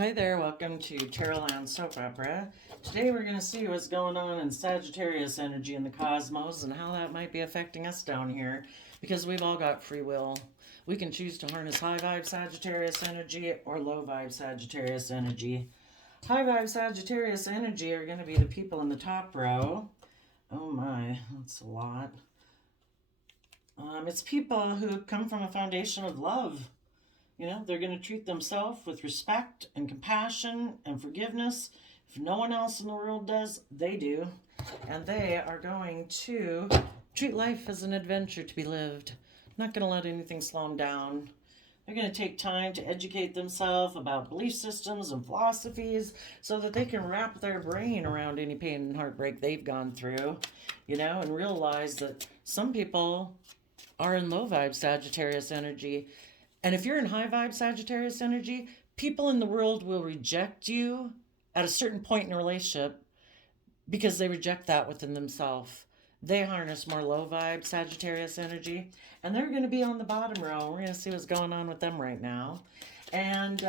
Hi there, welcome to Tarotland Soap Opera. Today we're going to see what's going on in Sagittarius energy in the cosmos and how that might be affecting us down here, because we've all got free will. We can choose to harness high vibe Sagittarius energy or low vibe Sagittarius energy. High vibe Sagittarius energy are going to be the people in the top row. Oh my, that's a lot. It's people who come from a foundation of love. You know, they're going to treat themselves with respect and compassion and forgiveness. If no one else in the world does, they do. And they are going to treat life as an adventure to be lived. Not going to let anything slow them down. They're going to take time to educate themselves about belief systems and philosophies so that they can wrap their brain around any pain and heartbreak they've gone through, and realize that some people are in low vibe Sagittarius energy. And if you're in high vibe Sagittarius energy, people in the world will reject you at a certain point in a relationship because they reject that within themselves. They harness more low vibe Sagittarius energy, and they're going to be on the bottom row. We're going to see what's going on with them right now. And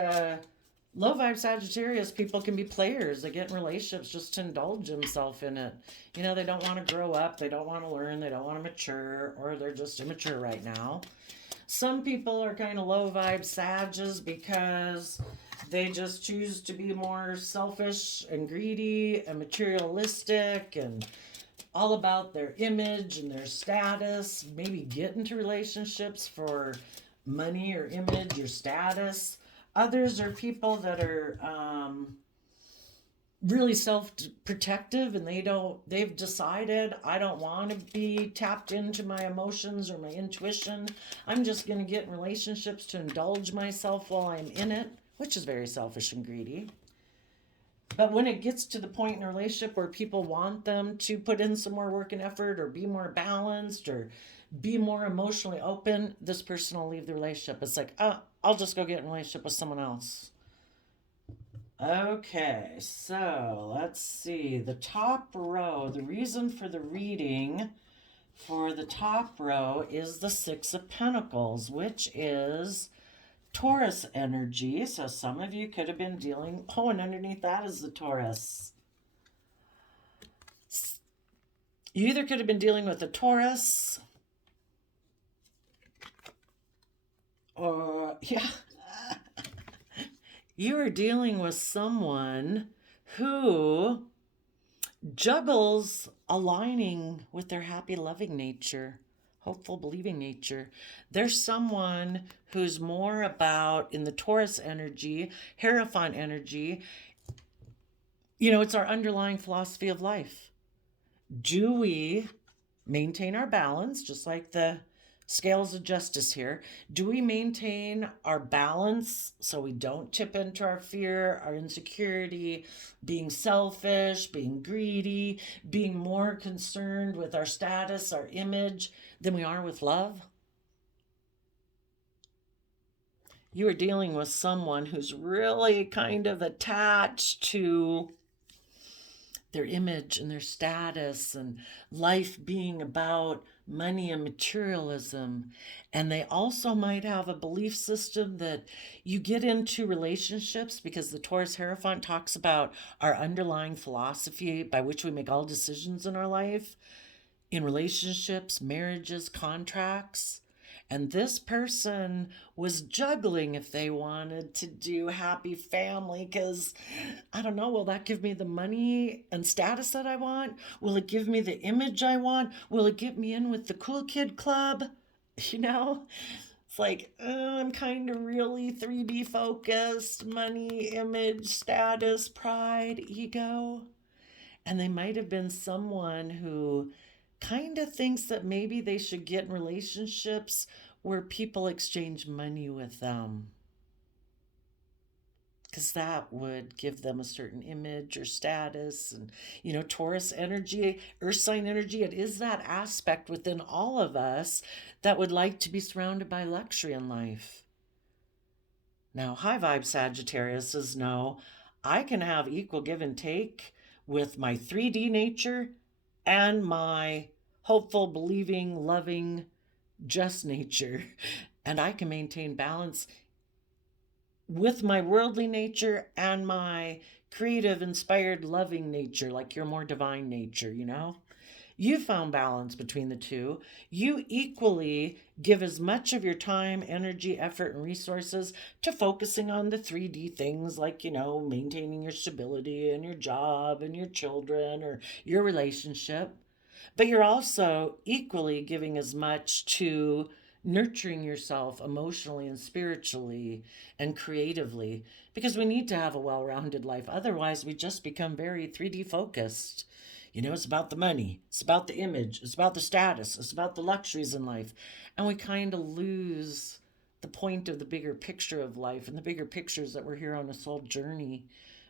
low vibe Sagittarius people can be players. They get in relationships just to indulge themselves in it. They don't want to grow up, they don't want to learn, they don't want to mature, or they're just immature right now. Some people are kind of low vibe Sages because they just choose to be more selfish and greedy and materialistic and all about their image and their status, maybe get into relationships for money or image or status. Others are people that are really self-protective, and they've decided, I don't want to be tapped into my emotions or my intuition. I'm just going to get in relationships to indulge myself while I'm in it, which is very selfish and greedy. But when it gets to the point in a relationship where people want them to put in some more work and effort or be more balanced or be more emotionally open, this person will leave the relationship. It's like, I'll just go get in a relationship with someone else. Okay, so let's see. The top row, the reason for the reading for the top row is the Six of Pentacles, which is Taurus energy. So some of you could have been dealing, and underneath that is the Taurus. You either could have been dealing with a Taurus or, you are dealing with someone who juggles aligning with their happy, loving nature, hopeful, believing nature. There's someone who's more about, in the Taurus energy, Hierophant energy, it's our underlying philosophy of life. Do we maintain our balance, just like the scales of justice here? Do we maintain our balance so we don't tip into our fear, our insecurity, being selfish, being greedy, being more concerned with our status, our image, than we are with love? You are dealing with someone who's really kind of attached to their image and their status and life being about money and materialism. And they also might have a belief system that you get into relationships, because the Taurus Hierophant talks about our underlying philosophy by which we make all decisions in our life, in relationships, marriages, contracts. And this person was juggling if they wanted to do happy family because, I don't know, will that give me the money and status that I want? Will it give me the image I want? Will it get me in with the cool kid club? It's like, I'm kind of really 3D focused, money, image, status, pride, ego. And they might have been someone who kind of thinks that maybe they should get in relationships where people exchange money with them, because that would give them a certain image or status. And Taurus energy, earth sign energy, it is that aspect within all of us that would like to be surrounded by luxury in life. Now, high vibe Sagittarius says, no, I can have equal give and take with my 3D nature and my hopeful, believing, loving, just nature. And I can maintain balance with my worldly nature and my creative, inspired, loving nature, like your more divine nature, you know? You found balance between the two. You equally give as much of your time, energy, effort, and resources to focusing on the 3D things like, maintaining your stability and your job and your children or your relationship. But you're also equally giving as much to nurturing yourself emotionally and spiritually and creatively because we need to have a well rounded life. Otherwise, we just become very 3D focused. It's about the money, it's about the image, it's about the status, it's about the luxuries in life. And we kind of lose the point of the bigger picture of life. And the bigger picture is that we're here on a soul journey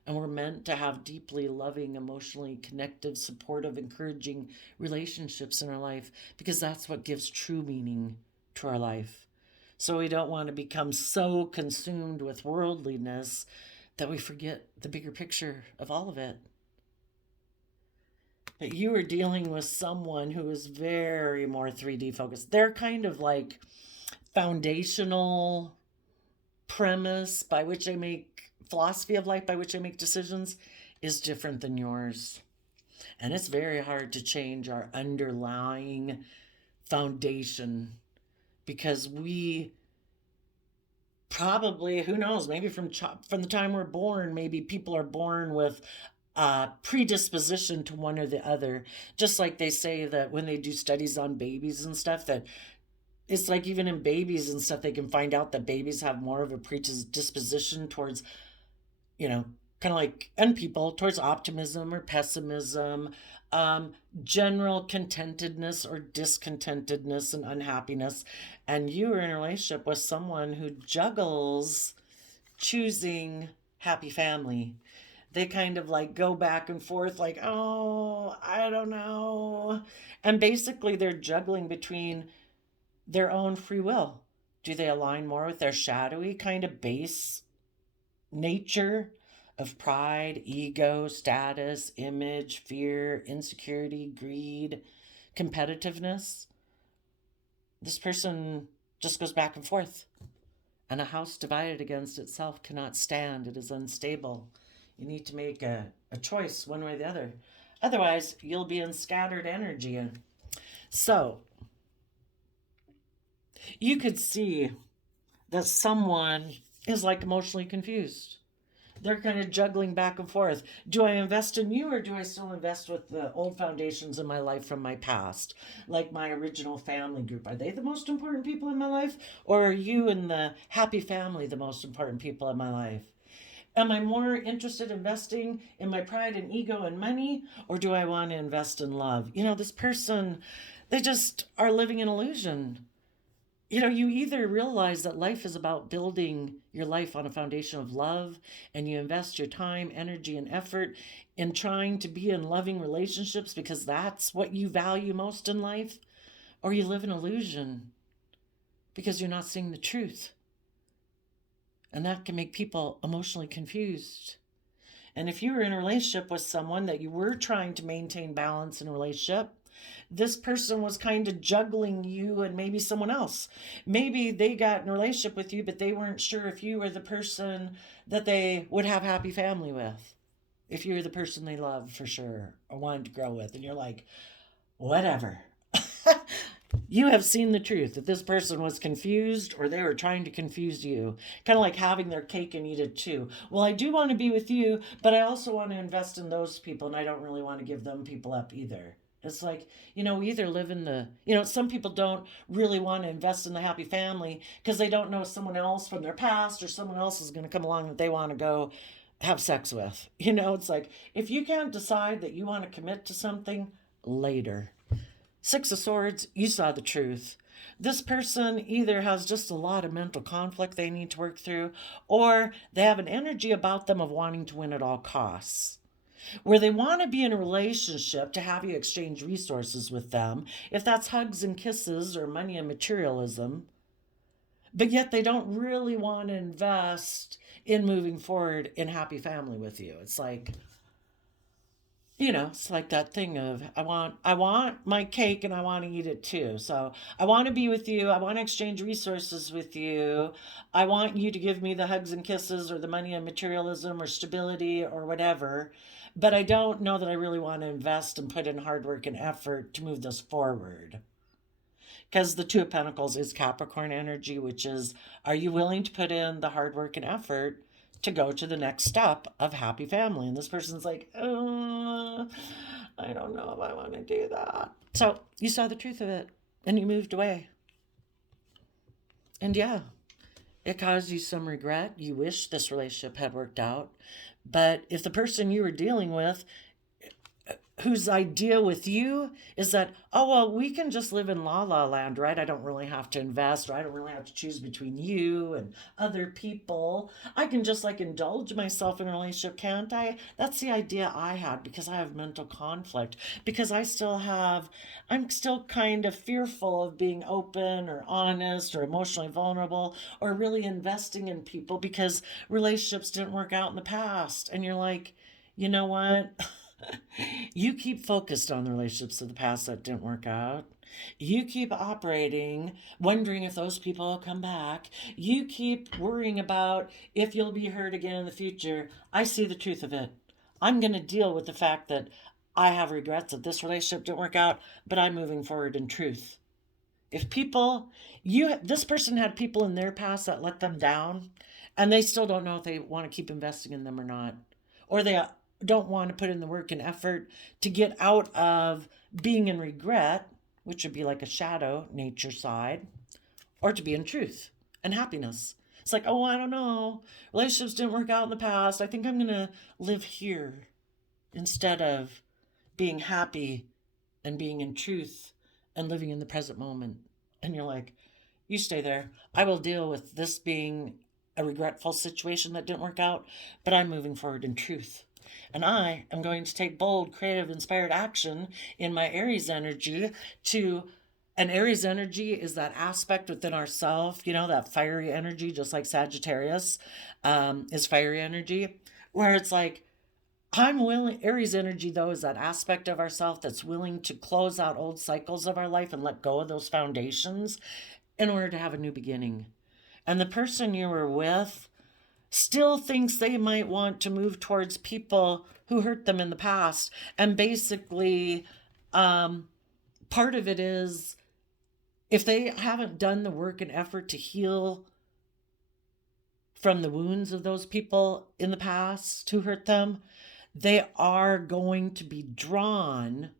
and we're meant to have deeply loving, emotionally connective, supportive, encouraging relationships in our life because that's what gives true meaning to our life. So we don't want to become so consumed with worldliness that we forget the bigger picture of all of it. But you are dealing with someone who is very more 3D focused. They're kind of like foundational premise by which they make philosophy of life, by which they make decisions, is different than yours. And it's very hard to change our underlying foundation because we probably, who knows, maybe from the time we're born, maybe people are born with predisposition to one or the other. Just like they say that when they do studies on babies and stuff, that it's like even in babies and stuff, they can find out that babies have more of a predisposition towards, kind of like, and people towards optimism or pessimism, general contentedness or discontentedness and unhappiness. And you are in a relationship with someone who juggles choosing happy family. They kind of like go back and forth, like, oh, I don't know. And basically, they're juggling between their own free will. Do they align more with their shadowy kind of base nature of pride, ego, status, image, fear, insecurity, greed, competitiveness? This person just goes back and forth. And a house divided against itself cannot stand. It is unstable. You need to make a choice one way or the other. Otherwise, you'll be in scattered energy. So, you could see that someone is like emotionally confused. They're kind of juggling back and forth. Do I invest in you or do I still invest with the old foundations in my life from my past? Like my original family group. Are they the most important people in my life? Or are you and the happy family the most important people in my life? Am I more interested in investing in my pride and ego and money, or do I want to invest in love? This person, they just are living an illusion. You either realize that life is about building your life on a foundation of love, and you invest your time, energy, and effort in trying to be in loving relationships because that's what you value most in life, or you live an illusion because you're not seeing the truth. And that can make people emotionally confused. And if you were in a relationship with someone that you were trying to maintain balance in a relationship, this person was kind of juggling you and maybe someone else. Maybe they got in a relationship with you, but they weren't sure if you were the person that they would have happy family with. If you were the person they loved for sure or wanted to grow with. And you're like, whatever. You have seen the truth that this person was confused or they were trying to confuse you. Kind of like having their cake and eat it too. Well, I do want to be with you, but I also want to invest in those people and I don't really want to give them people up either. It's like, we either live in the, some people don't really want to invest in the happy family because they don't know someone else from their past or someone else is going to come along that they want to go have sex with. It's like, if you can't decide that you want to commit to something, later. Six of Swords, you saw the truth. This person either has just a lot of mental conflict they need to work through, or they have an energy about them of wanting to win at all costs. Where they want to be in a relationship to have you exchange resources with them, if that's hugs and kisses or money and materialism, but yet they don't really want to invest in moving forward in happy family with you. It's like, It's like that thing of I want my cake and I want to eat it too. So I want to be with you. I want to exchange resources with you. I want you to give me the hugs and kisses or the money and materialism or stability or whatever. But I don't know that I really want to invest and put in hard work and effort to move this forward. Because the Two of Pentacles is Capricorn energy, which is, are you willing to put in the hard work and effort to go to the next step of happy family? And this person's like, I don't know if I want to do that. So you saw the truth of it and you moved away. And yeah, it caused you some regret. You wish this relationship had worked out. But if the person you were dealing with, whose idea with you is that, oh, well, we can just live in la la land, right? I don't really have to invest, or I don't really have to choose between you and other people. I can just like indulge myself in a relationship, can't I? That's the idea I had, because I have mental conflict, because I'm still kind of fearful of being open or honest or emotionally vulnerable or really investing in people because relationships didn't work out in the past. And you're like, you know what? You keep focused on the relationships of the past that didn't work out. You keep operating, wondering if those people will come back. You keep worrying about if you'll be hurt again in the future. I see the truth of it. I'm going to deal with the fact that I have regrets that this relationship didn't work out, but I'm moving forward in truth. If this person had people in their past that let them down, and they still don't know if they want to keep investing in them or not, or they don't want to put in the work and effort to get out of being in regret, which would be like a shadow nature side, or to be in truth and happiness. It's like, oh, I don't know. Relationships didn't work out in the past. I think I'm going to live here instead of being happy and being in truth and living in the present moment. And you're like, you stay there. I will deal with this being a regretful situation that didn't work out, but I'm moving forward in truth. And I am going to take bold, creative, inspired action in my Aries energy and Aries energy is that aspect within ourself, that fiery energy, just like Sagittarius is fiery energy, where it's like, I'm willing. Aries energy, though, is that aspect of ourself that's willing to close out old cycles of our life and let go of those foundations in order to have a new beginning. And the person you were with still thinks they might want to move towards people who hurt them in the past. And basically, part of it is if they haven't done the work and effort to heal from the wounds of those people in the past who hurt them, they are going to be drawn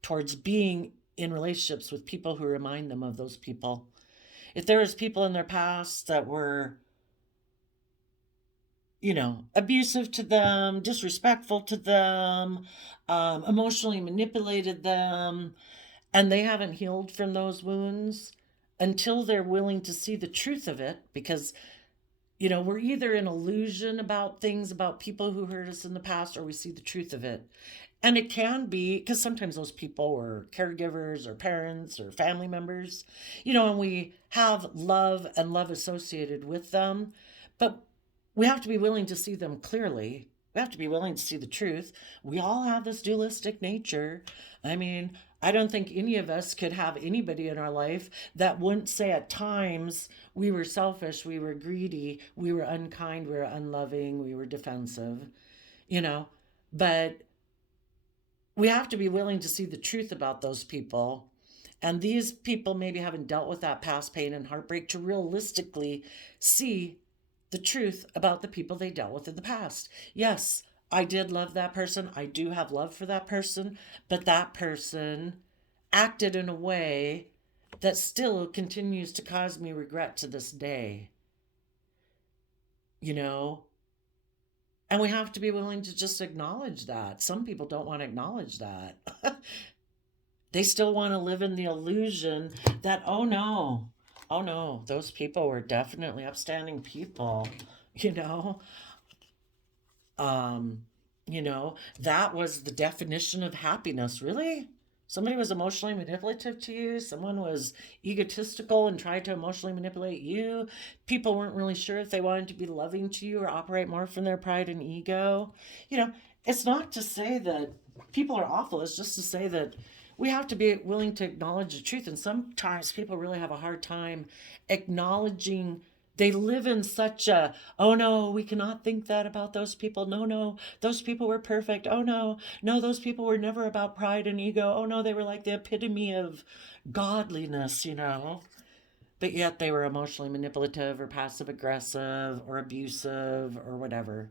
towards being in relationships with people who remind them of those people. If there was people in their past that were, abusive to them, disrespectful to them, emotionally manipulated them, and they haven't healed from those wounds until they're willing to see the truth of it, because we're either in illusion about things, about people who hurt us in the past, or we see the truth of it. And it can be because sometimes those people were caregivers or parents or family members, and we have love and love associated with them. But we have to be willing to see them clearly. We have to be willing to see the truth. We all have this dualistic nature. I mean, I don't think any of us could have anybody in our life that wouldn't say at times we were selfish, we were greedy, we were unkind, we were unloving, we were defensive, But we have to be willing to see the truth about those people. And these people maybe haven't dealt with that past pain and heartbreak to realistically see the truth about the people they dealt with in the past. Yes, I did love that person. I do have love for that person, but that person acted in a way that still continues to cause me regret to this day. And we have to be willing to just acknowledge that. Some people don't want to acknowledge that. They still want to live in the illusion that, oh no, those people were definitely upstanding people, that was the definition of happiness. Really? Somebody was emotionally manipulative to you. Someone was egotistical and tried to emotionally manipulate you. People weren't really sure if they wanted to be loving to you or operate more from their pride and ego. It's not to say that people are awful is just to say that we have to be willing to acknowledge the truth. And sometimes people really have a hard time acknowledging. They live in such a, oh no, we cannot think that about those people. No, no, those people were perfect. Oh no, no, those people were never about pride and ego. Oh no, they were like the epitome of godliness, you know. But yet they were emotionally manipulative or passive aggressive or abusive or whatever.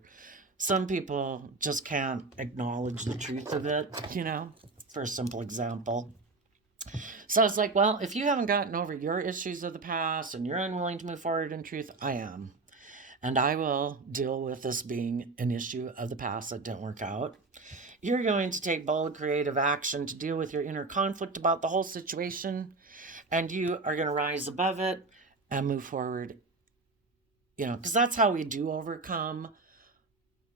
Some people just can't acknowledge the truth of it, you know, for a simple example. So it's like, well, if you haven't gotten over your issues of the past and you're unwilling to move forward in truth, I am. And I will deal with this being an issue of the past that didn't work out. You're going to take bold, creative action to deal with your inner conflict about the whole situation, and you are going to rise above it and move forward, you know, because that's how we do overcome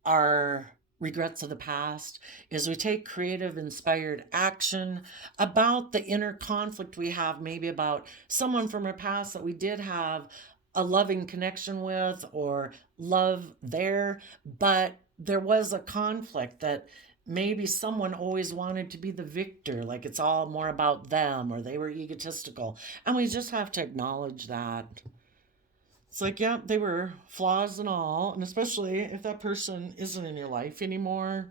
our regrets of the past is we take creative inspired action about the inner conflict we have, maybe about someone from our past that we did have a loving connection with or love there, but there was a conflict that maybe someone always wanted to be the victor, like it's all more about them or they were egotistical, and we just have to acknowledge that. It's like, yeah, they were flaws and all, and especially if that person isn't in your life anymore,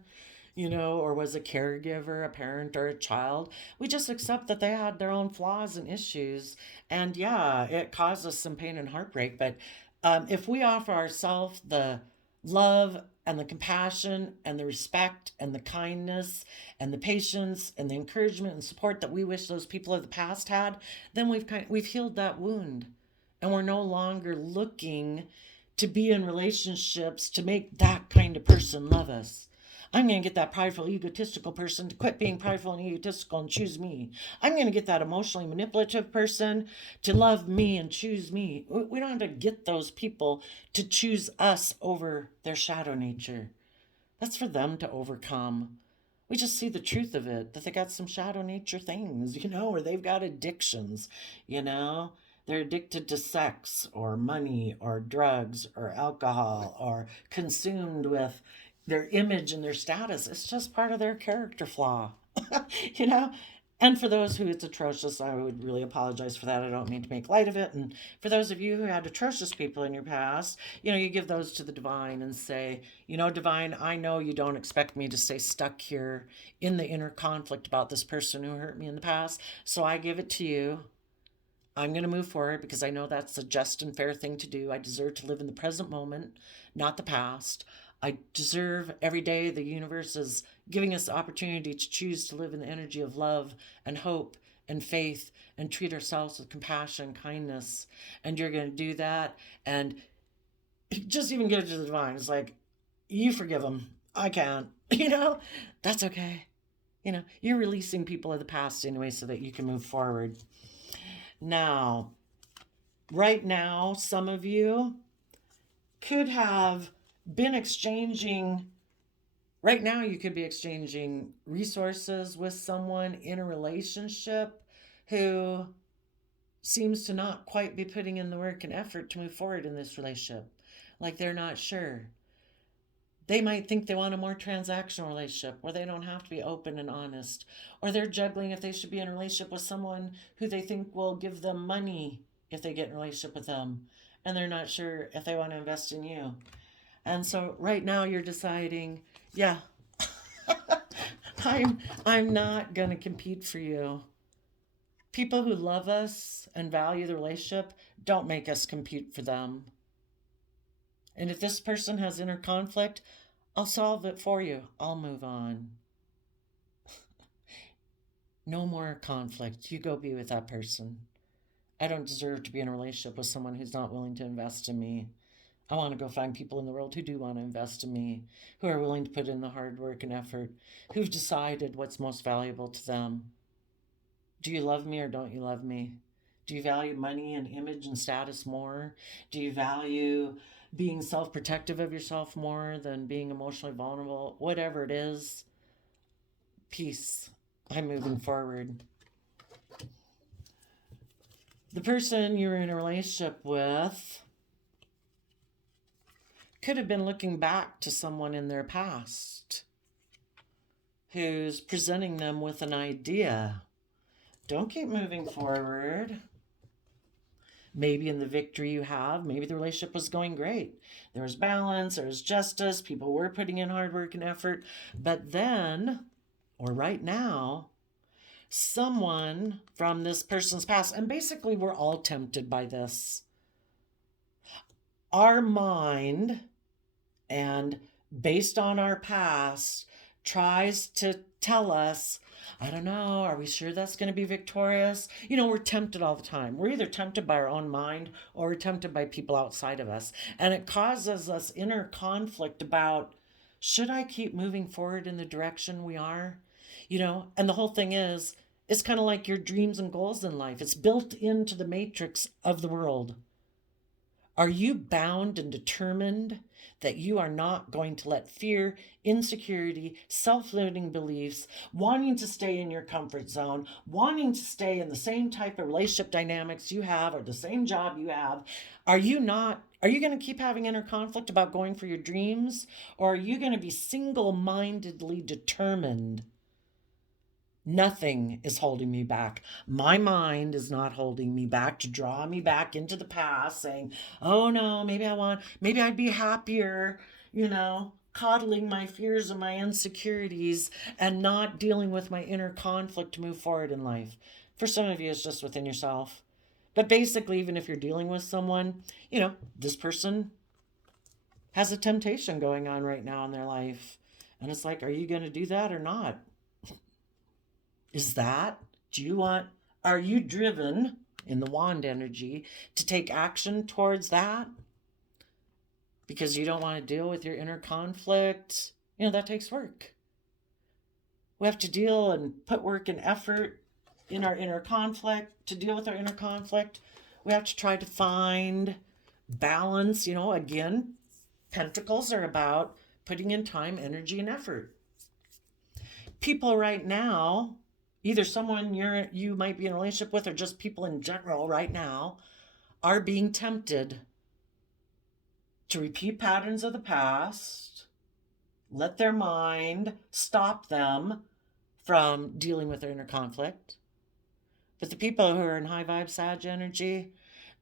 you know, or was a caregiver, a parent, or a child. We just accept that they had their own flaws and issues. And yeah, it caused us some pain and heartbreak. But if we offer ourselves the love and the compassion and the respect and the kindness and the patience and the encouragement and support that we wish those people of the past had, then we've healed that wound, and we're no longer looking to be in relationships to make that kind of person love us. I'm going to get that prideful, egotistical person to quit being prideful and egotistical and choose me. I'm going to get that emotionally manipulative person to love me and choose me. We don't have to get those people to choose us over their shadow nature. That's for them to overcome. We just see the truth of it, that they got some shadow nature things, you know, or they've got addictions, you know. They're addicted to sex or money or drugs or alcohol or consumed with their image and their status. It's just part of their character flaw, you know? And for those who it's atrocious, I would really apologize for that. I don't mean to make light of it. And for those of you who had atrocious people in your past, you know, you give those to the divine and say, you know, divine, I know you don't expect me to stay stuck here in the inner conflict about this person who hurt me in the past. So I give it to you. I'm going to move forward because I know that's a just and fair thing to do. I deserve to live in the present moment, not the past. I deserve every day the universe is giving us the opportunity to choose to live in the energy of love and hope and faith and treat ourselves with compassion, kindness. And you're going to do that. And just even give it to the divine. It's like, you forgive them. I can't. You know, that's okay. You know, you're releasing people of the past anyway so that you can move forward. Now, right now, some of you could have been exchanging, right now, you could be exchanging resources with someone in a relationship who seems to not quite be putting in the work and effort to move forward in this relationship. Like they're not sure. They might think they want a more transactional relationship where they don't have to be open and honest. Or they're juggling if they should be in a relationship with someone who they think will give them money if they get in a relationship with them. And they're not sure if they want to invest in you. And so right now you're deciding, yeah, I'm not going to compete for you. People who love us and value the relationship don't make us compete for them. And if this person has inner conflict, I'll solve it for you. I'll move on. No more conflict. You go be with that person. I don't deserve to be in a relationship with someone who's not willing to invest in me. I want to go find people in the world who do want to invest in me, who are willing to put in the hard work and effort, who've decided what's most valuable to them. Do you love me or don't you love me? Do you value money and image and status more? Do you value being self-protective of yourself more than being emotionally vulnerable? Whatever it is, peace. I'm moving forward. The person you were in a relationship with could have been looking back to someone in their past who's presenting them with an idea. Don't keep moving forward. Maybe in the victory you have, maybe the relationship was going great. There was balance, there was justice, people were putting in hard work and effort. But then, or right now, someone from this person's past, and basically we're all tempted by this. Our mind, and based on our past, tries to tell us, I don't know, are we sure that's going to be victorious? You know, we're tempted all the time. We're either tempted by our own mind or we're tempted by people outside of us. And it causes us inner conflict about, should I keep moving forward in the direction we are? You know, and the whole thing is, it's kind of like your dreams and goals in life. It's built into the matrix of the world. Are you bound and determined that you are not going to let fear, insecurity, self-limiting beliefs, wanting to stay in your comfort zone, wanting to stay in the same type of relationship dynamics you have or the same job you have, are you going to keep having inner conflict about going for your dreams? Or are you going to be single-mindedly determined? Nothing is holding me back. My mind is not holding me back to draw me back into the past saying, oh no, maybe I'd be happier, coddling my fears and my insecurities and not dealing with my inner conflict to move forward in life. For some of you, it's just within yourself. But basically, even if you're dealing with someone, this person has a temptation going on right now in their life. And it's like, are you going to do that or not? Are you driven in the wand energy to take action towards that? Because you don't want to deal with your inner conflict. That takes work. We have to deal and put work and effort in our inner conflict. To deal with our inner conflict, we have to try to find balance. Again, pentacles are about putting in time, energy, and effort. People right now, either someone you might be in a relationship with or just people in general right now, are being tempted to repeat patterns of the past, let their mind stop them from dealing with their inner conflict. But the people who are in high vibe Sag energy,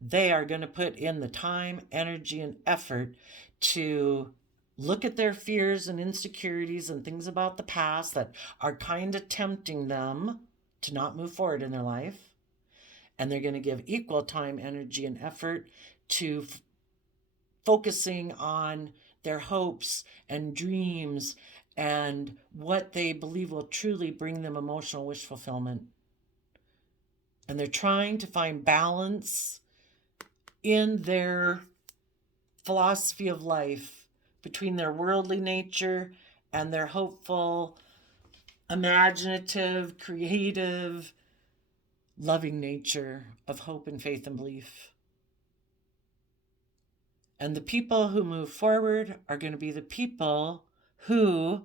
they are going to put in the time, energy, and effort to look at their fears and insecurities and things about the past that are kind of tempting them to not move forward in their life. And they're going to give equal time, energy, and effort to focusing on their hopes and dreams and what they believe will truly bring them emotional wish fulfillment. And they're trying to find balance in their philosophy of life between their worldly nature and their hopeful, imaginative, creative, loving nature of hope and faith and belief. And the people who move forward are going to be the people who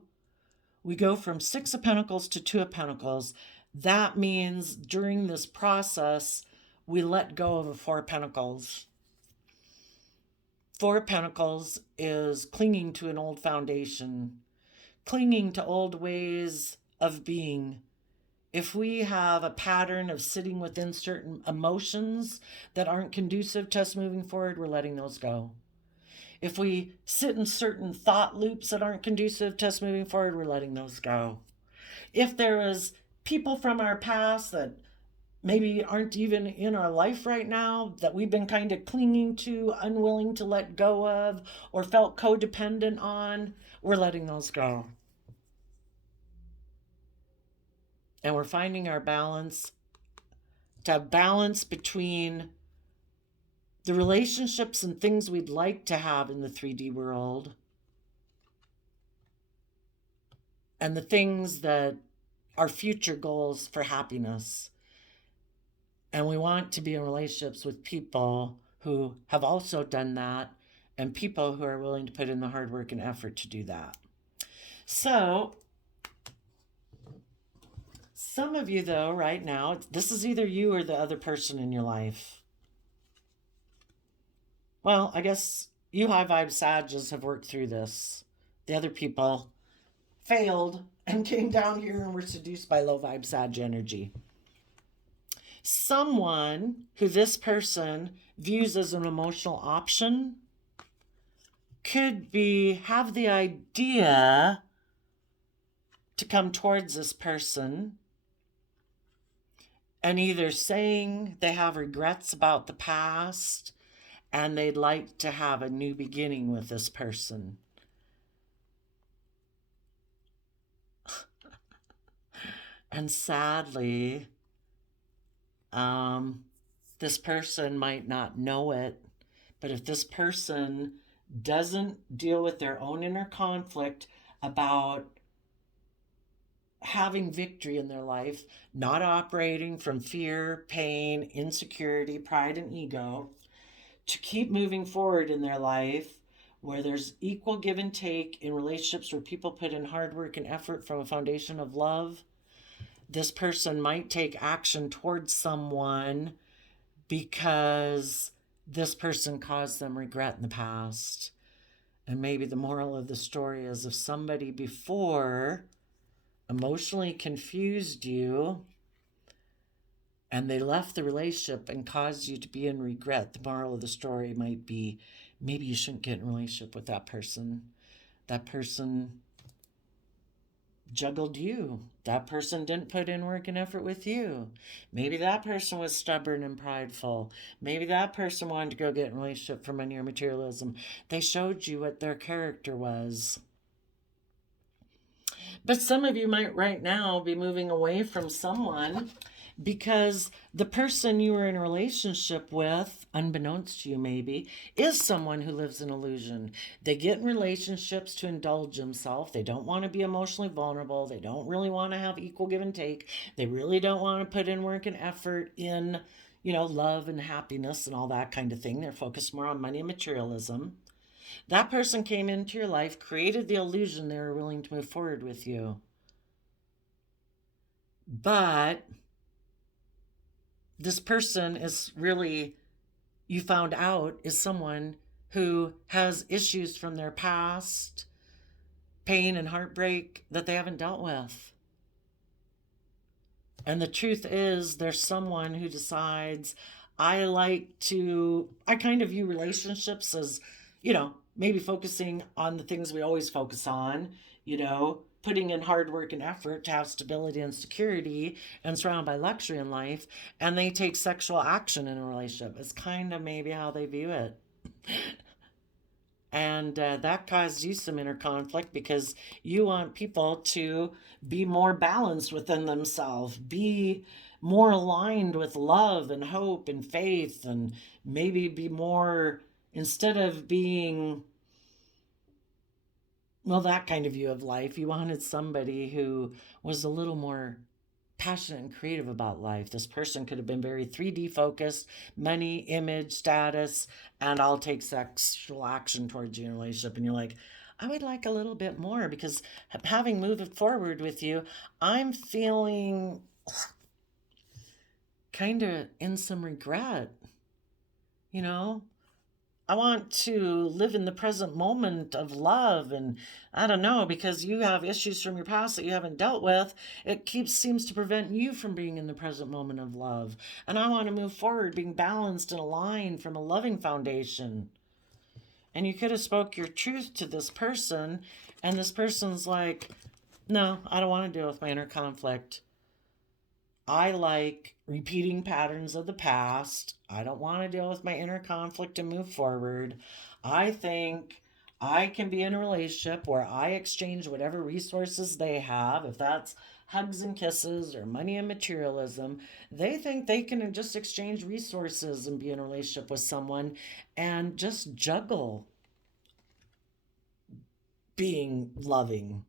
we go from 6 of Pentacles to 2 of Pentacles. That means during this process, we let go of a 4 of Pentacles. 4 of Pentacles is clinging to an old foundation, clinging to old ways of being. If we have a pattern of sitting within certain emotions that aren't conducive to us moving forward, we're letting those go. If we sit in certain thought loops that aren't conducive to us moving forward, we're letting those go. If there is people from our past that maybe aren't even in our life right now that we've been kind of clinging to, unwilling to let go of, or felt codependent on, we're letting those go. And we're finding our balance, to have balance between the relationships and things we'd like to have in the 3D world and the things that are future goals for happiness. And we want to be in relationships with people who have also done that and people who are willing to put in the hard work and effort to do that. So, some of you, though, right now, this is either you or the other person in your life. Well, I guess you high vibe Sages have worked through this. The other people, failed and came down here and were seduced by low vibe Sag energy. Someone who this person views as an emotional option could have the idea to come towards this person and either saying they have regrets about the past and they'd like to have a new beginning with this person. And sadly, this person might not know it, but if this person doesn't deal with their own inner conflict about having victory in their life, not operating from fear, pain, insecurity, pride, and ego, to keep moving forward in their life where there's equal give and take in relationships where people put in hard work and effort from a foundation of love, this person might take action towards someone because this person caused them regret in the past. And maybe the moral of the story is if somebody before emotionally confused you and they left the relationship and caused you to be in regret, the moral of the story might be maybe you shouldn't get in a relationship with that person. That person juggled you. That person didn't put in work and effort with you. Maybe that person was stubborn and prideful. Maybe that person wanted to go get in a relationship for money or materialism. They showed you what their character was. But some of you might right now be moving away from someone because the person you were in a relationship with, unbeknownst to you maybe, is someone who lives in illusion. They get in relationships to indulge themselves. They don't want to be emotionally vulnerable. They don't really want to have equal give and take. They really don't want to put in work and effort in, love and happiness and all that kind of thing. They're focused more on money and materialism. That person came into your life, created the illusion they were willing to move forward with you. But this person is really, you found out, is someone who has issues from their past, pain and heartbreak that they haven't dealt with. And the truth is, there's someone who decides, I kind of view relationships as, maybe focusing on the things we always focus on, putting in hard work and effort to have stability and security and surrounded by luxury in life, and they take sexual action in a relationship. It's kind of maybe how they view it. And that caused you some inner conflict because you want people to be more balanced within themselves, be more aligned with love and hope and faith, and maybe be more, instead of being, that kind of view of life, you wanted somebody who was a little more passionate and creative about life. This person could have been very 3D focused, money, image, status, and I'll take sexual action towards you in a relationship. And you're like, I would like a little bit more because having moved forward with you, I'm feeling kind of in some regret. I want to live in the present moment of love, and I don't know, because you have issues from your past that you haven't dealt with, it seems to prevent you from being in the present moment of love. And I want to move forward being balanced and aligned from a loving foundation. And you could have spoke your truth to this person, and this person's like, no, I don't want to deal with my inner conflict. I like repeating patterns of the past. I don't want to deal with my inner conflict and move forward. I think I can be in a relationship where I exchange whatever resources they have, if that's hugs and kisses or money and materialism. They think they can just exchange resources and be in a relationship with someone and just juggle being loving.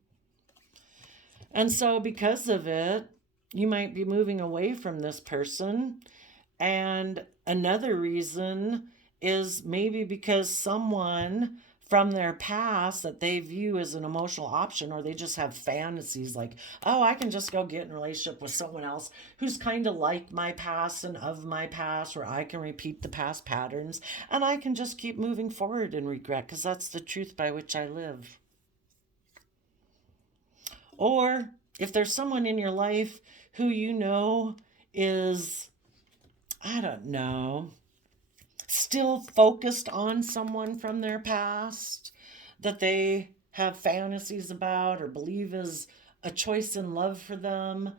And so because of it, you might be moving away from this person. And another reason is maybe because someone from their past that they view as an emotional option, or they just have fantasies like, oh, I can just go get in a relationship with someone else who's kind of like my past and of my past, where I can repeat the past patterns and I can just keep moving forward in regret because that's the truth by which I live. Or if there's someone in your life who you know is, I don't know, still focused on someone from their past that they have fantasies about or believe is a choice in love for them,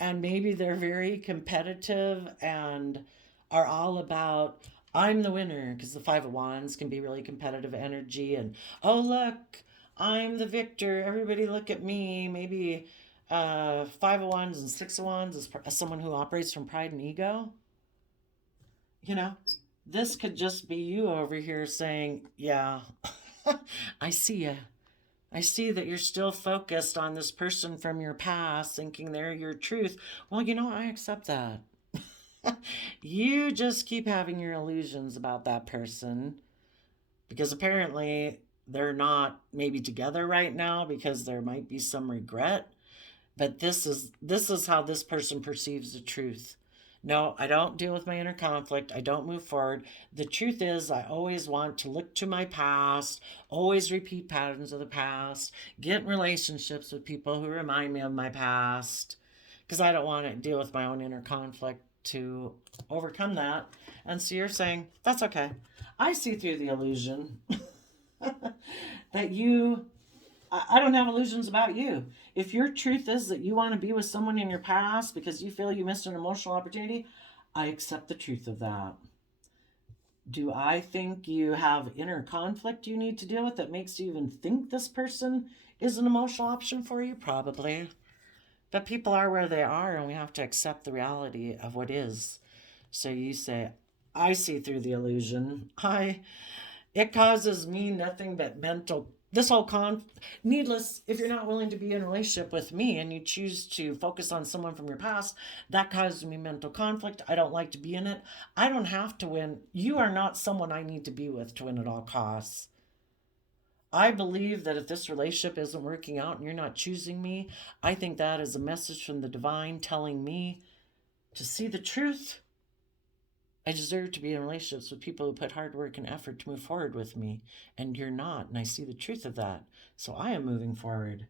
and maybe they're very competitive and are all about I'm the winner, because the Five of Wands can be really competitive energy, and oh look, I'm the victor, everybody look at me. Maybe Five of Wands and Six of Wands is someone who operates from pride and ego. You know, this could just be you over here saying, yeah, I see you. I see that you're still focused on this person from your past, thinking they're your truth. Well, I accept that. You just keep having your illusions about that person, because apparently they're not maybe together right now because there might be some regret. But this is how this person perceives the truth. No, I don't deal with my inner conflict. I don't move forward. The truth is, I always want to look to my past, always repeat patterns of the past, get in relationships with people who remind me of my past, because I don't want to deal with my own inner conflict to overcome that. And so you're saying, that's okay. I see through the illusion that I don't have illusions about you. If your truth is that you want to be with someone in your past because you feel you missed an emotional opportunity, I accept the truth of that. Do I think you have inner conflict you need to deal with that makes you even think this person is an emotional option for you? Probably. But people are where they are, and we have to accept the reality of what is. So you say, I see through the illusion. It causes me nothing but mental, this whole needless. If you're not willing to be in a relationship with me and you choose to focus on someone from your past, that causes me mental conflict. I don't like to be in it. I don't have to win. You are not someone I need to be with to win at all costs. I believe that if this relationship isn't working out and you're not choosing me, I think that is a message from the divine telling me to see the truth. I deserve to be in relationships with people who put hard work and effort to move forward with me, and you're not, and I see the truth of that. So I am moving forward.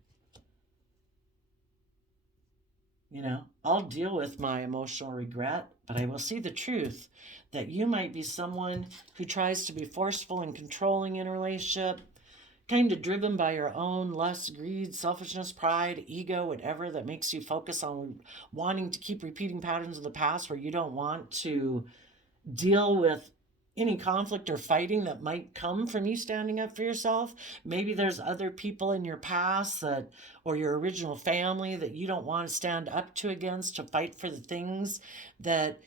I'll deal with my emotional regret, but I will see the truth that you might be someone who tries to be forceful and controlling in a relationship, kind of driven by your own lust, greed, selfishness, pride, ego, whatever that makes you focus on wanting to keep repeating patterns of the past where you don't want to deal with any conflict or fighting that might come from you standing up for yourself. Maybe there's other people in your past that, or your original family, that you don't want to stand up to against to fight for the things that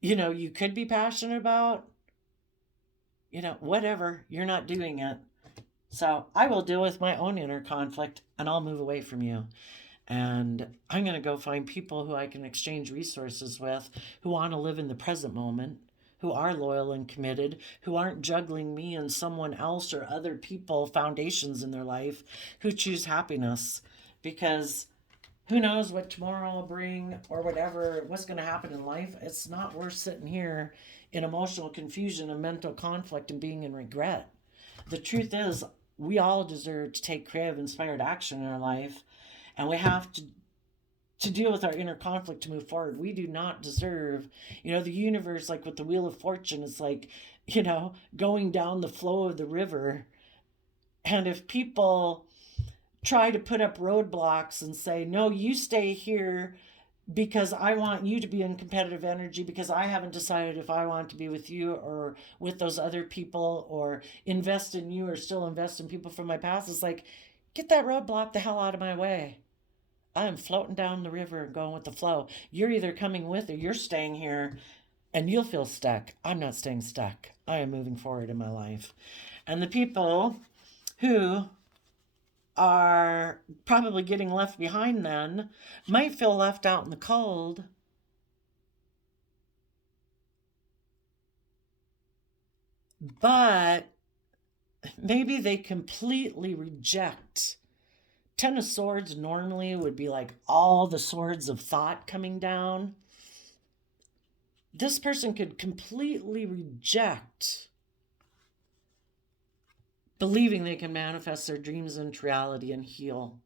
you could be passionate about. Whatever, you're not doing it. So I will deal with my own inner conflict, and I'll move away from you. And I'm going to go find people who I can exchange resources with, who want to live in the present moment, who are loyal and committed, who aren't juggling me and someone else or other people, foundations in their life, who choose happiness. Because who knows what tomorrow will bring, or what's going to happen in life. It's not worth sitting here in emotional confusion and mental conflict and being in regret. The truth is, we all deserve to take creative, inspired action in our life, and we have to deal with our inner conflict to move forward. We do not deserve, the universe, like with the Wheel of Fortune, is like, going down the flow of the river. And if people try to put up roadblocks and say, no, you stay here because I want you to be in competitive energy, because I haven't decided if I want to be with you or with those other people, or invest in you or still invest in people from my past. It's like, get that roadblock the hell out of my way. I'm floating down the river and going with the flow. You're either coming with or you're staying here, and you'll feel stuck. I'm not staying stuck. I am moving forward in my life. And the people who are probably getting left behind then might feel left out in the cold. But maybe they completely reject. Ten of Swords normally would be like all the swords of thought coming down. This person could completely reject believing they can manifest their dreams into reality and heal.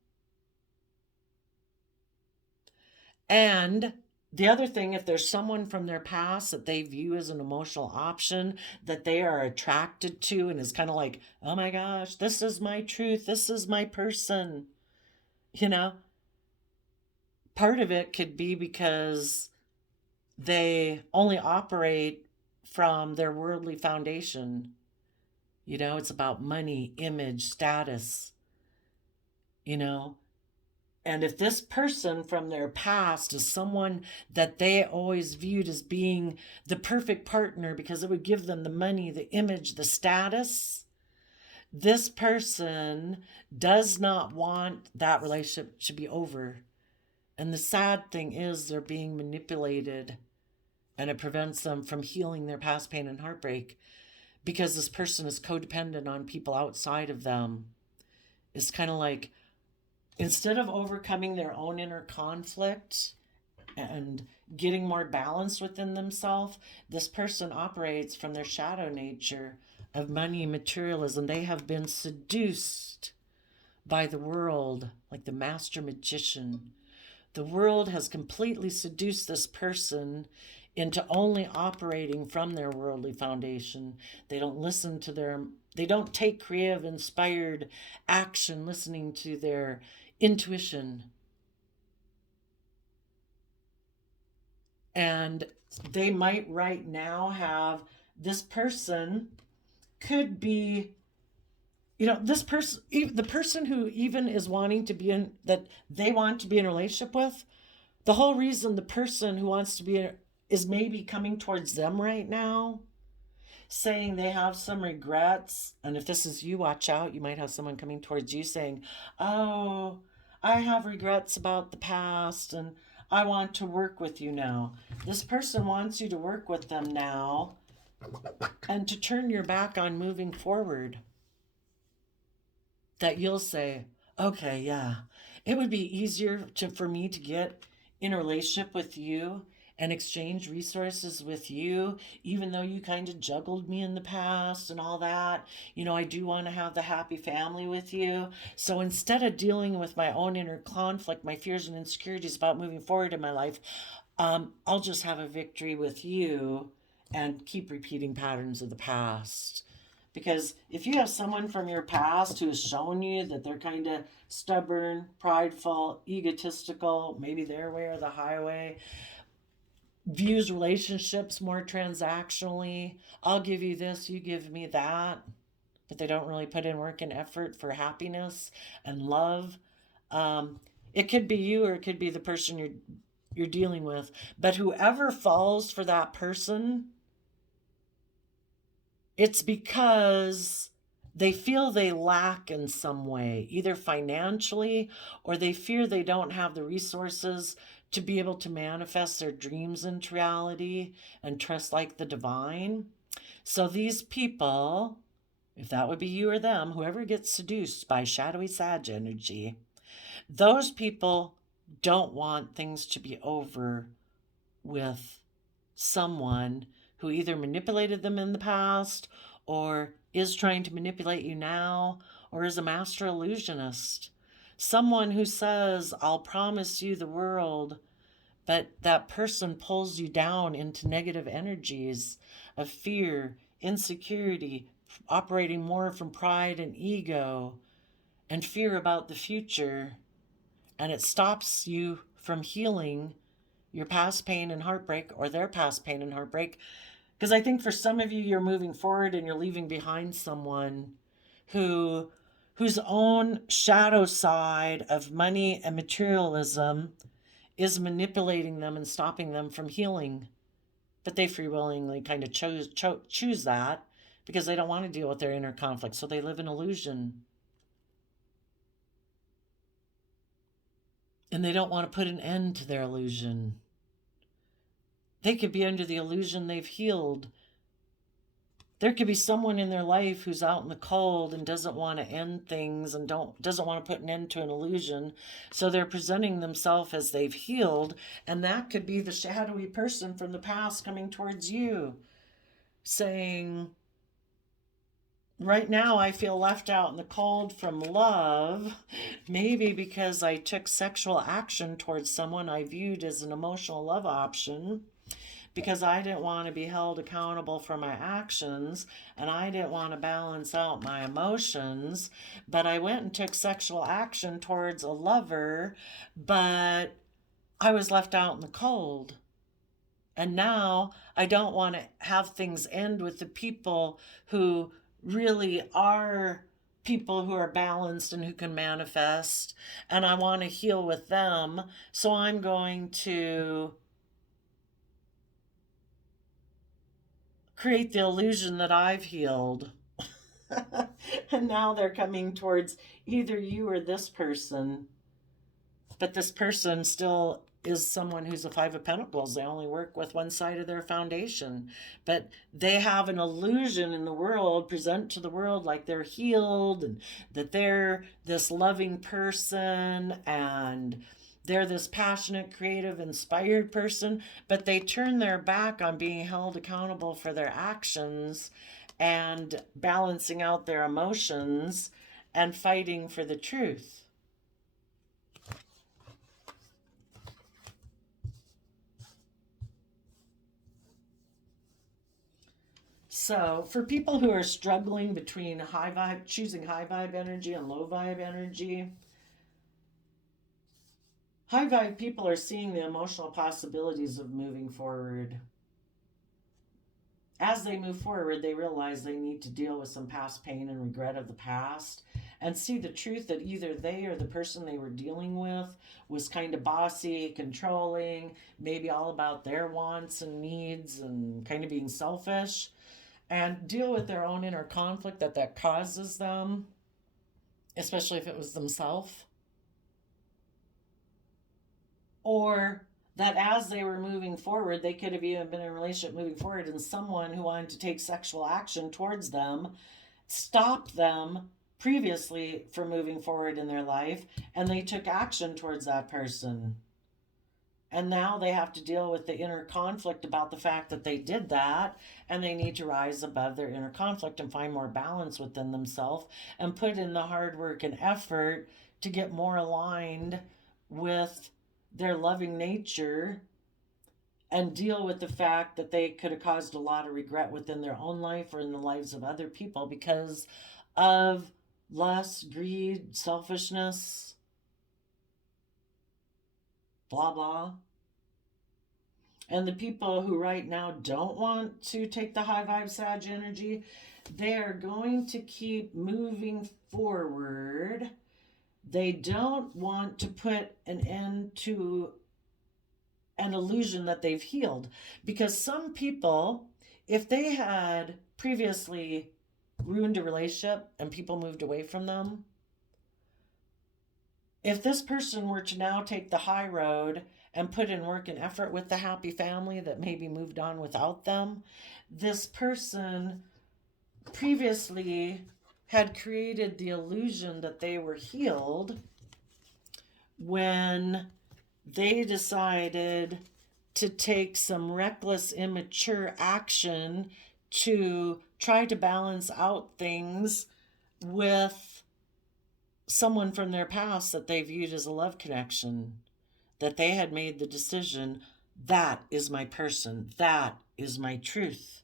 And the other thing, if there's someone from their past that they view as an emotional option that they are attracted to and is kind of like, oh my gosh, this is my truth, this is my person, you know, part of it could be because they only operate from their worldly foundation. You know, it's about money, image, status, you know. And if this person from their past is someone that they always viewed as being the perfect partner because it would give them the money, the image, the status, this person does not want that relationship to be over. And the sad thing is they're being manipulated, and it prevents them from healing their past pain and heartbreak because this person is codependent on people outside of them. It's kind of like, instead of overcoming their own inner conflict and getting more balance within themselves, this person operates from their shadow nature of money, materialism. They have been seduced by the world, like the master magician. The world has completely seduced this person into only operating from their worldly foundation. They don't listen to they don't take creative, inspired action, listening to their intuition. And they might right now have, this person could be, you know, this person, the person who even is wanting to be in, that they want to be in a relationship with, the whole reason the person who wants to be in, is maybe coming towards them right now saying they have some regrets. And if this is you, watch out. You might have someone coming towards you saying, oh, I have regrets about the past and I want to work with you now. This person wants you to work with them now and to turn your back on moving forward. That you'll say, okay, yeah, it would be easier for me to get in a relationship with you and exchange resources with you, even though you kind of juggled me in the past and all that. You know, I do want to have the happy family with you. So instead of dealing with my own inner conflict, my fears and insecurities about moving forward in my life, I'll just have a victory with you and keep repeating patterns of the past. Because if you have someone from your past who has shown you that they're kind of stubborn, prideful, egotistical, maybe their way or the highway, views relationships more transactionally, I'll give you this, you give me that, but they don't really put in work and effort for happiness and love. It could be you or it could be the person you're dealing with. But whoever falls for that person, it's because they feel they lack in some way, either financially or they fear they don't have the resources to be able to manifest their dreams into reality and trust like the divine. So these people, if that would be you or them, whoever gets seduced by shadowy Sag energy, those people don't want things to be over with someone who either manipulated them in the past or is trying to manipulate you now or is a master illusionist. Someone who says, I'll promise you the world, but that person pulls you down into negative energies of fear, insecurity, operating more from pride and ego and fear about the future. And it stops you from healing your past pain and heartbreak or their past pain and heartbreak. Because I think for some of you, you're moving forward and you're leaving behind someone whose own shadow side of money and materialism is manipulating them and stopping them from healing. But they free willingly kind of choose that because they don't want to deal with their inner conflict. So they live in illusion. And they don't want to put an end to their illusion. They could be under the illusion they've healed. There could be someone in their life who's out in the cold and doesn't want to end things and doesn't want to put an end to an illusion. So they're presenting themselves as they've healed. And that could be the shadowy person from the past coming towards you saying, right now I feel left out in the cold from love, maybe because I took sexual action towards someone I viewed as an emotional love option, because I didn't want to be held accountable for my actions and I didn't want to balance out my emotions. But I went and took sexual action towards a lover, but I was left out in the cold. And now I don't want to have things end with the people who really are people who are balanced and who can manifest. And I want to heal with them. So I'm going to create the illusion that I've healed. And now they're coming towards either you or this person. But this person still is someone who's a Five of Pentacles. They only work with one side of their foundation. But they have an illusion in the world, present to the world like they're healed and that they're this loving person and they're this passionate, creative, inspired person. But they turn their back on being held accountable for their actions and balancing out their emotions and fighting for the truth. So, for people who are struggling between high vibe, choosing high vibe energy and low vibe energy, high vibe people are seeing the emotional possibilities of moving forward. As they move forward, they realize they need to deal with some past pain and regret of the past and see the truth that either they or the person they were dealing with was kind of bossy, controlling, maybe all about their wants and needs and kind of being selfish, and deal with their own inner conflict that causes them, especially if it was themselves. Or that as they were moving forward, they could have even been in a relationship moving forward, and someone who wanted to take sexual action towards them stopped them previously from moving forward in their life, and they took action towards that person. And now they have to deal with the inner conflict about the fact that they did that, and they need to rise above their inner conflict and find more balance within themselves and put in the hard work and effort to get more aligned with their loving nature and deal with the fact that they could have caused a lot of regret within their own life or in the lives of other people because of lust, greed, selfishness, blah, blah. And the people who right now don't want to take the high vibe Sag energy, they are going to keep moving forward. They don't want to put an end to an illusion that they've healed. Because some people, if they had previously ruined a relationship and people moved away from them, if this person were to now take the high road and put in work and effort with the happy family that maybe moved on without them, this person previously had created the illusion that they were healed when they decided to take some reckless, immature action to try to balance out things with someone from their past that they viewed as a love connection, that they had made the decision, that is my person, that is my truth.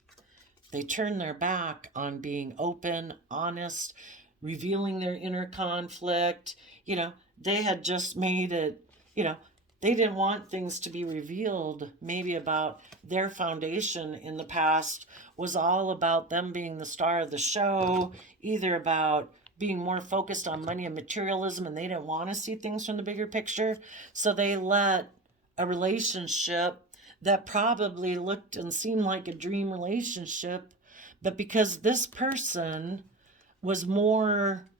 They turned their back on being open, honest, revealing their inner conflict. They had just made it, they didn't want things to be revealed maybe about their foundation in the past was all about them being the star of the show, either about being more focused on money and materialism, and they didn't want to see things from the bigger picture. So they let a relationship that probably looked and seemed like a dream relationship, but because this person was more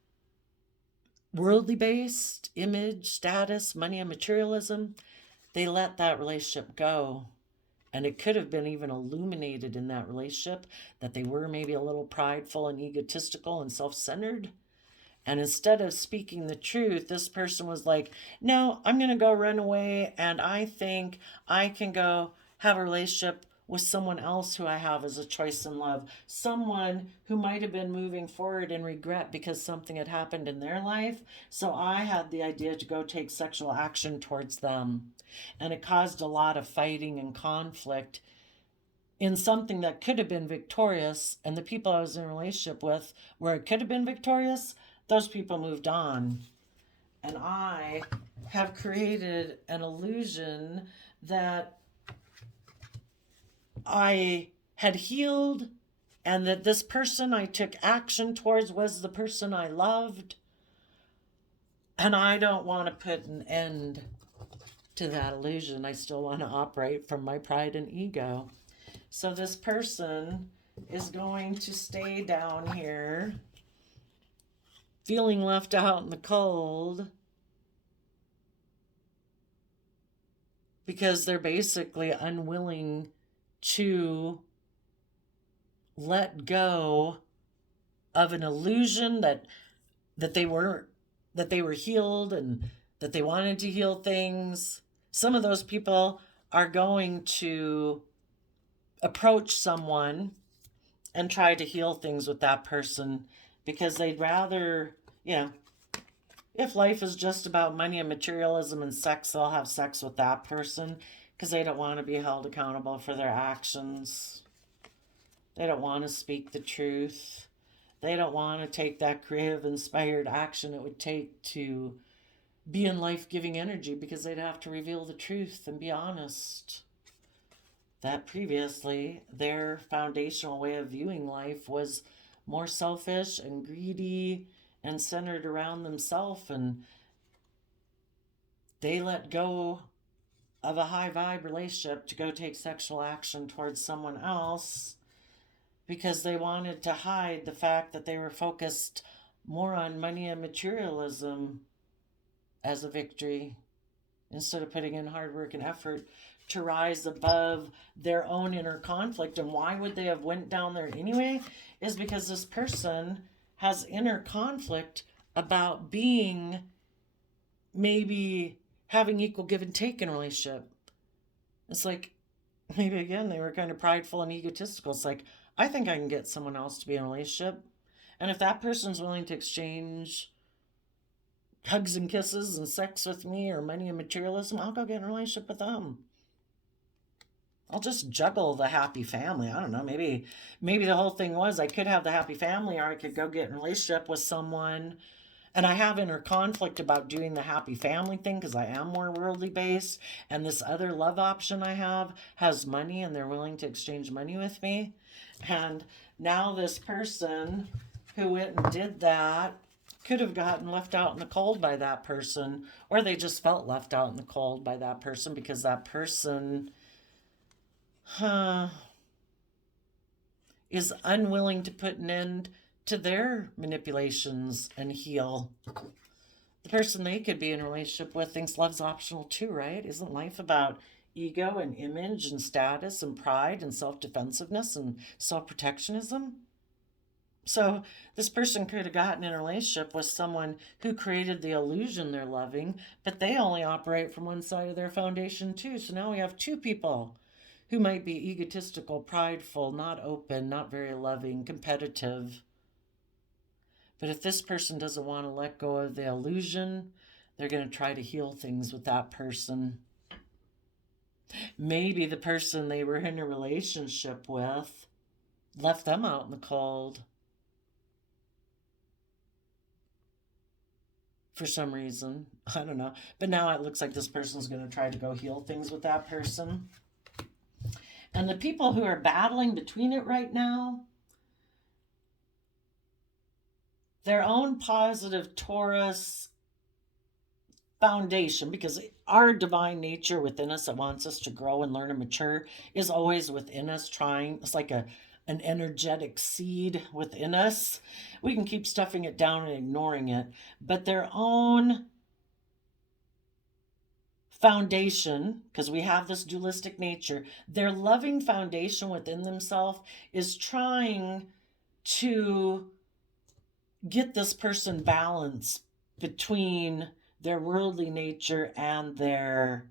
worldly based, image, status, money, and materialism, they let that relationship go. And it could have been even illuminated in that relationship that they were maybe a little prideful and egotistical and self-centered. And instead of speaking the truth, this person was like, no, I'm going to go run away, and I think I can go have a relationship with someone else who I have as a choice in love. Someone who might have been moving forward in regret because something had happened in their life. So I had the idea to go take sexual action towards them. And it caused a lot of fighting and conflict in something that could have been victorious. And the people I was in a relationship with, where it could have been victorious, those people moved on. And I have created an illusion that I had healed and that this person I took action towards was the person I loved. And I don't want to put an end to that illusion. I still want to operate from my pride and ego. So this person is going to stay down here feeling left out in the cold because they're basically unwilling to let go of an illusion that they were healed and that they wanted to heal things. Some of those people are going to approach someone and try to heal things with that person because they'd rather, if life is just about money and materialism and sex, they'll have sex with that person because they don't want to be held accountable for their actions. They don't want to speak the truth. They don't want to take that creative, inspired action it would take to be in life-giving energy because they'd have to reveal the truth and be honest. That previously, their foundational way of viewing life was more selfish and greedy and centered around themselves, and they let go of a high vibe relationship to go take sexual action towards someone else because they wanted to hide the fact that they were focused more on money and materialism as a victory instead of putting in hard work and effort to rise above their own inner conflict. And why would they have went down there anyway? Is because this person has inner conflict about being, maybe having equal give and take in a relationship. It's like, maybe again, they were kind of prideful and egotistical. It's like, I think I can get someone else to be in a relationship. And if that person's willing to exchange hugs and kisses and sex with me or money and materialism, I'll go get in a relationship with them. I'll just juggle the happy family. I don't know. Maybe the whole thing was I could have the happy family or I could go get in a relationship with someone. And I have inner conflict about doing the happy family thing because I am more worldly based. And this other love option I have has money and they're willing to exchange money with me. And now this person who went and did that could have gotten left out in the cold by that person, or they just felt left out in the cold by that person because that person is unwilling to put an end to their manipulations and heal. The person they could be in a relationship with thinks love's optional too, right? Isn't life about ego and image and status and pride and self-defensiveness and self-protectionism? So this person could have gotten in a relationship with someone who created the illusion they're loving, but they only operate from one side of their foundation too. So now we have two people who might be egotistical, prideful, not open, not very loving, competitive. But if this person doesn't want to let go of the illusion, they're going to try to heal things with that person. Maybe the person they were in a relationship with left them out in the cold for some reason. I don't know. But now it looks like this person's going to try to go heal things with that person. And the people who are battling between it right now, their own positive Taurus foundation, because our divine nature within us that wants us to grow and learn and mature is always within us trying. It's like an energetic seed within us. We can keep stuffing it down and ignoring it, but their own foundation, because we have this dualistic nature, their loving foundation within themselves is trying to get this person balance between their worldly nature and their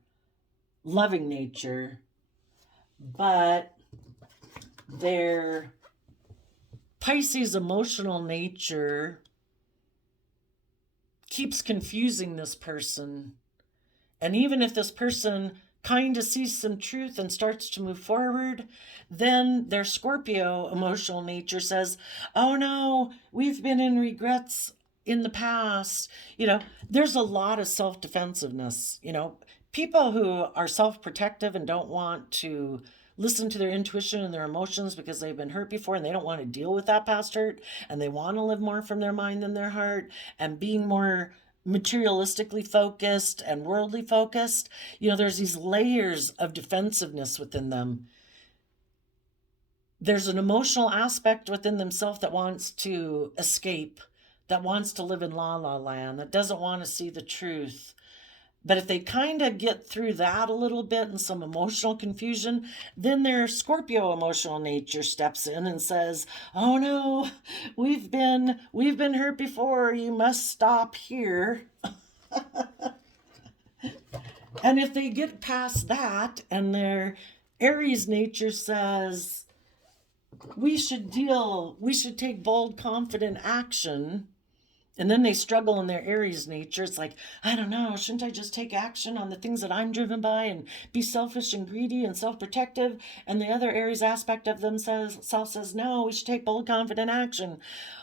loving nature. But Their Pisces emotional nature keeps confusing this person. And even if this person kind of sees some truth and starts to move forward, then their Scorpio emotional nature says, oh no, we've been in regrets in the past. There's a lot of self-defensiveness. People who are self-protective and don't want to listen to their intuition and their emotions because they've been hurt before and they don't want to deal with that past hurt, and they want to live more from their mind than their heart, and being more materialistically focused and worldly focused, there's these layers of defensiveness within them. There's an emotional aspect within themselves that wants to escape, that wants to live in la la land, that doesn't want to see the truth. But if they kind of get through that a little bit and some emotional confusion, then their Scorpio emotional nature steps in and says, oh no, we've been hurt before, you must stop here. And if they get past that and their Aries nature says, we should take bold, confident action, and then they struggle in their Aries nature. It's like, I don't know, shouldn't I just take action on the things that I'm driven by and be selfish and greedy and self-protective? And the other Aries aspect of themself says, no, we should take bold, confident action.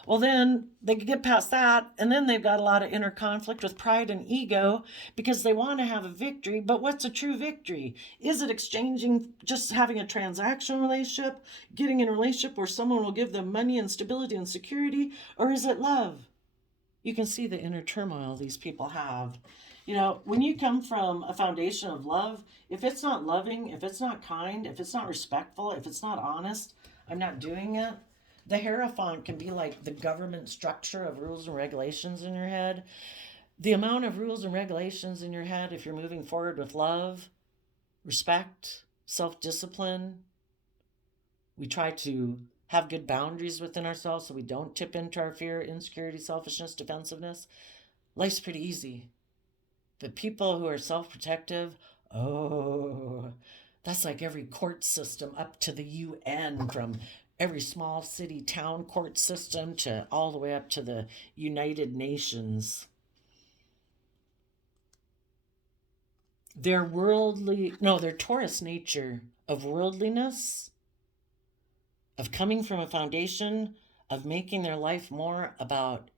Well, then they get past that, and then they've got a lot of inner conflict with pride and ego because they want to have a victory. But what's a true victory? Is it just having a transactional relationship, getting in a relationship where someone will give them money and stability and security, or is it love? You can see the inner turmoil these people have. When you come from a foundation of love, if it's not loving, if it's not kind, if it's not respectful, if it's not honest, I'm not doing it. The Hierophant can be like the government structure of rules and regulations in your head. The amount of rules and regulations in your head, if you're moving forward with love, respect, self-discipline, we try to have good boundaries within ourselves so we don't tip into our fear, insecurity, selfishness, defensiveness. Life's pretty easy. But people who are self-protective, that's like every court system up to the UN, from every small city, town court system to all the way up to the United Nations. Their Taurus nature of worldliness, of coming from a foundation of making their life more about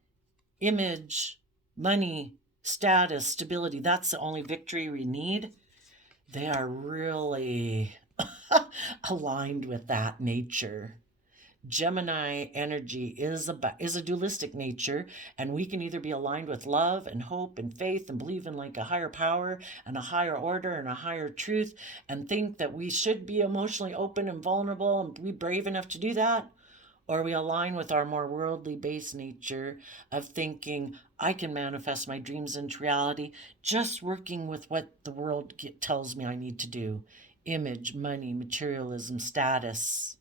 image, money, status, stability. That's the only victory we need. They are really aligned with that nature. Gemini energy is a dualistic nature, and we can either be aligned with love and hope and faith and believe in like a higher power and a higher order and a higher truth and think that we should be emotionally open and vulnerable and be brave enough to do that, or we align with our more worldly based nature of thinking, I can manifest my dreams into reality just working with what the world tells me I need to do. Image, money, materialism, status.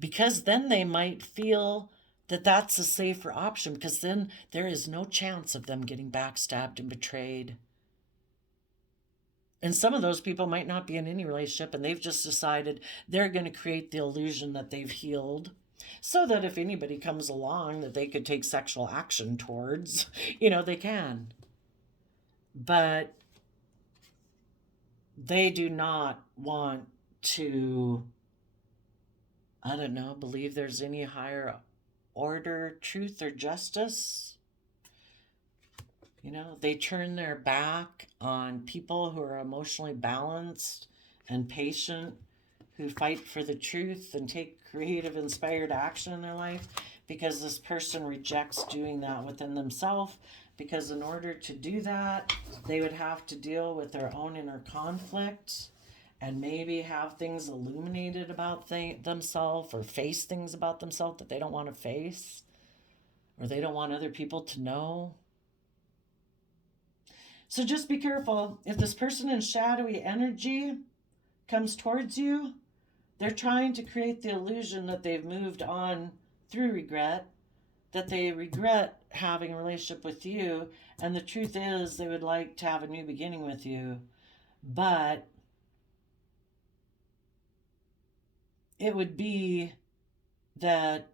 Because then they might feel that that's a safer option, because then there is no chance of them getting backstabbed and betrayed. And some of those people might not be in any relationship, and they've just decided they're going to create the illusion that they've healed, so that if anybody comes along that they could take sexual action towards, they can. But they do not want to, believe there's any higher order, truth, or justice. They turn their back on people who are emotionally balanced and patient, who fight for the truth and take creative, inspired action in their life, because this person rejects doing that within themselves, because in order to do that, they would have to deal with their own inner conflict and maybe have things illuminated about themselves, or face things about themselves that they don't want to face, or they don't want other people to know. So just be careful. If this person in shadowy energy comes towards you, they're trying to create the illusion that they've moved on through regret, that they regret having a relationship with you, and the truth is they would like to have a new beginning with you. But it would be that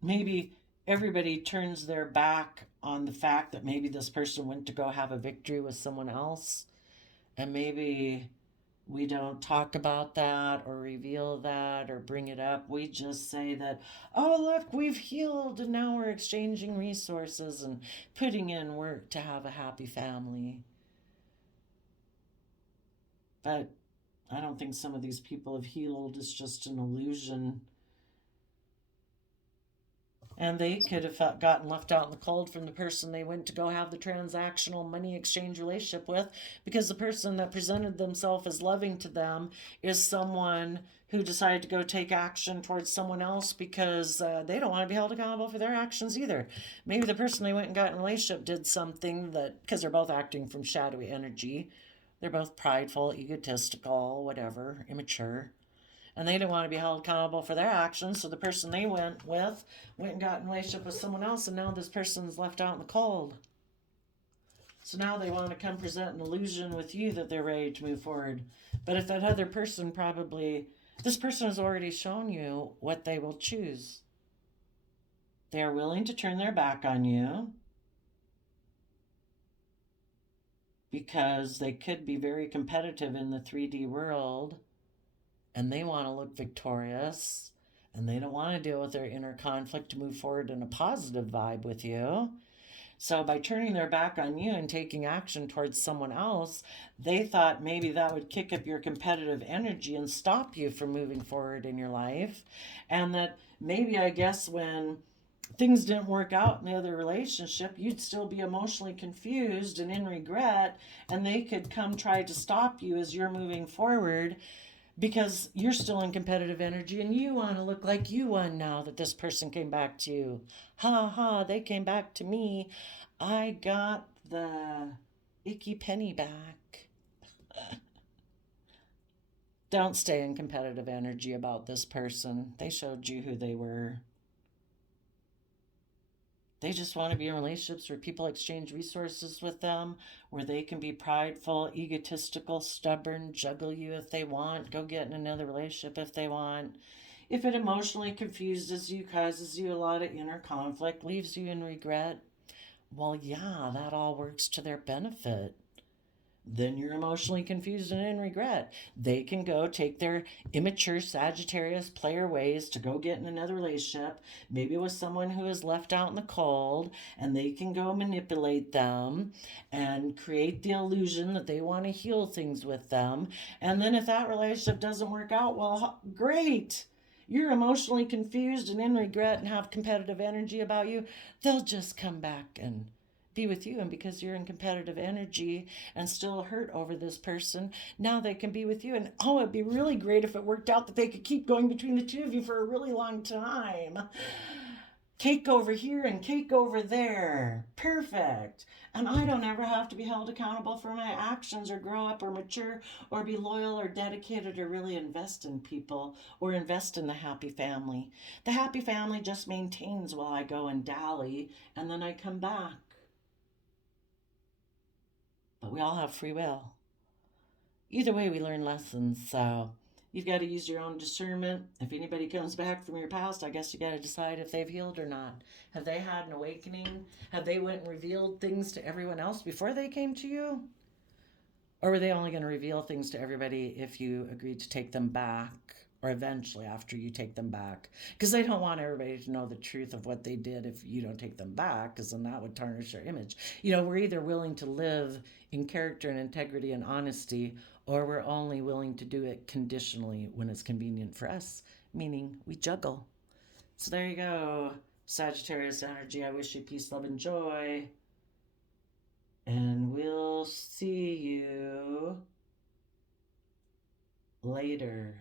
maybe everybody turns their back on the fact that maybe this person went to go have a victory with someone else, and maybe we don't talk about that or reveal that or bring it up. We just say that, oh, look, we've healed and now we're exchanging resources and putting in work to have a happy family. But I don't think some of these people have healed. It's just an illusion. And they could have gotten left out in the cold from the person they went to go have the transactional money exchange relationship with, because the person that presented themselves as loving to them is someone who decided to go take action towards someone else because they don't want to be held accountable for their actions either. Maybe the person they went and got in a relationship did something that, because they're both acting from shadowy energy, they're both prideful, egotistical, whatever, immature, and they didn't want to be held accountable for their actions. So the person they went with went and got in a relationship with someone else, and now this person's left out in the cold. So now they want to come present an illusion with you that they're ready to move forward. But if that other person this person has already shown you what they will choose. They are willing to turn their back on you because they could be very competitive in the 3D world, and they want to look victorious, and they don't want to deal with their inner conflict to move forward in a positive vibe with you. So by turning their back on you and taking action towards someone else, they thought maybe that would kick up your competitive energy and stop you from moving forward in your life. And that maybe, I guess, when things didn't work out in the other relationship, you'd still be emotionally confused and in regret, and they could come try to stop you as you're moving forward, because you're still in competitive energy and you want to look like you won now that this person came back to you. Ha ha, they came back to me. I got the icky penny back. Don't stay in competitive energy about this person. They showed you who they were. They just want to be in relationships where people exchange resources with them, where they can be prideful, egotistical, stubborn, juggle you if they want, go get in another relationship if they want. If it emotionally confuses you, causes you a lot of inner conflict, leaves you in regret, well, yeah, that all works to their benefit. Then you're emotionally confused and in regret. They can go take their immature Sagittarius player ways to go get in another relationship, maybe with someone who is left out in the cold, and they can go manipulate them and create the illusion that they want to heal things with them. And then if that relationship doesn't work out, well, great. You're emotionally confused and in regret and have competitive energy about you. They'll just come back and be with you, and because you're in competitive energy and still hurt over this person, now they can be with you. And oh, it'd be really great if it worked out that they could keep going between the two of you for a really long time. Cake over here and cake over there. Perfect. And I don't ever have to be held accountable for my actions or grow up or mature or be loyal or dedicated or really invest in people or invest in the happy family. The happy family just maintains while I go and dally, and then I come back. But we all have free will. Either way, we learn lessons. So you've got to use your own discernment. If anybody comes back from your past, I guess you got to decide if they've healed or not. Have they had an awakening? Have they went and revealed things to everyone else before they came to you? Or were they only going to reveal things to everybody if you agreed to take them back, or eventually after you take them back? Because they don't want everybody to know the truth of what they did if you don't take them back, because then that would tarnish their image. We're either willing to live in character and integrity and honesty, or we're only willing to do it conditionally when it's convenient for us, meaning we juggle. So there you go, Sagittarius energy. I wish you peace, love, and joy. And we'll see you later.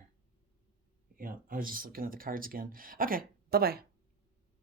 Yeah, I was just looking at the cards again. Okay, bye-bye.